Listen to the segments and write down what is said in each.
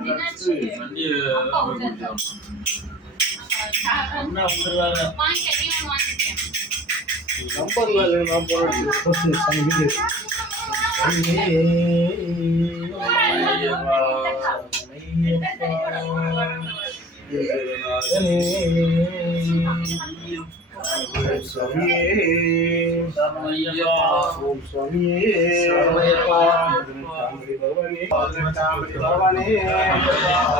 வண்டி அண்ணா வந்துருவாங்க நம்பர்ல நான் ஓம் சுவாமியே சரணையப்பா. தாமரை பகவானே தாமரை பகவானே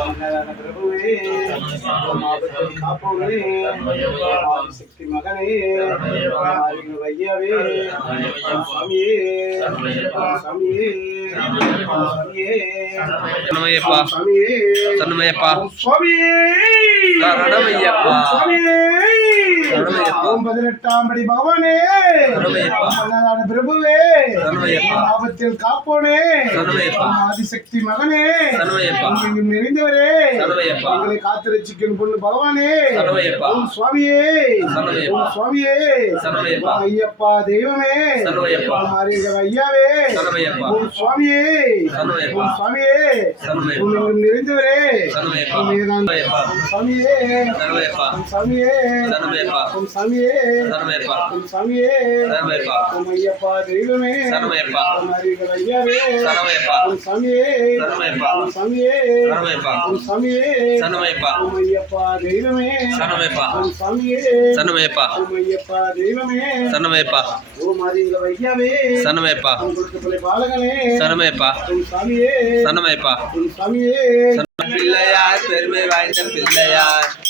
அன்னதான பிரபுவே மாபத்தில் காப்போனே ஆதிசக்தி மகனே ஆதிகள் பதினெட்டாம் படி பகவானே பிரபுவே. ஆபத்தில் காப்போனே. ஆதிசக்தி மகனே நிறைந்தவரே. எங்களை காத்து ரட்சிக்கும் பொண்ணு பகவானே. ஓம் சுவாமியே. ஓம் சுவாமியே ஐயப்பா தெய்வமே ஐயாவே. ஓம் சுவாமியே. ஓம் சுவாமியே நிறைந்தவரே சுவாமியே சரணமையப்பா. ஓம் சாமியே ஐயப்பா தெய்வமே. ஐயாவே. சாமியே. சாமியே. சாமியே. ஐயப்பா தெய்வமே. சாமியே. ஐயப்பா தெய்வமே. ஐயாவே. பாலகனே. சாமியே. சாமியே. பிள்ளையார் பெருமை வாய்ந்த பிள்ளையார்.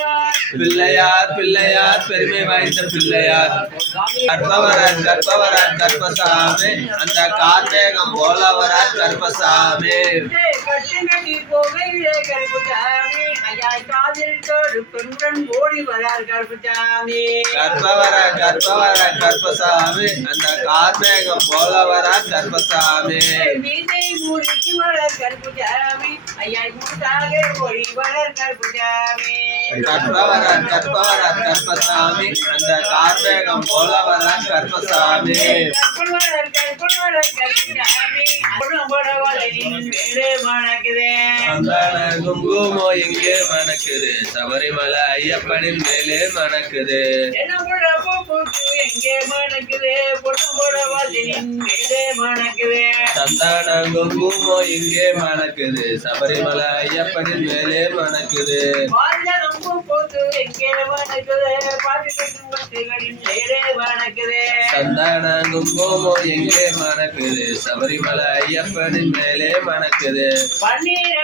பிள்ளையார் பிள்ளையார் பெருமை வாய்ந்த பிள்ளையார். கற்பவரார் கற்பவரார் கற்பசாமி. அந்த கார்மேகம் போலவரார் கற்பசாமி. கட்டுநடி கோவையிலே கற்பசாமி. அந்த கார்மேகம் போலவரன் கற்பசாமி. வீட்டை ஐயா கூட்டாக ஓடி வளர் கற்பவரன் கற்பவரன் கற்பசாமி. அந்த கார்மேகம் போலவரன் கற்பசாமி. குங்குமோ இங்கே மணக்குது சபரிமலை ஐயப்பனின் மேலே மணக்குது சந்தான குங்குமம் இங்கே மணக்குது சபரிமலை ஐயப்பனின் மேலே மணக்குது. போத்து எங்கே மணக்குதே பாட்டு கேட்கும் பக்திகளின் மேலே மணக்குதே சந்தான குங்குமம் எங்கே மணக்குது சபரிமலை ஐயப்பனின் மேலே மணக்குது பன்னீர்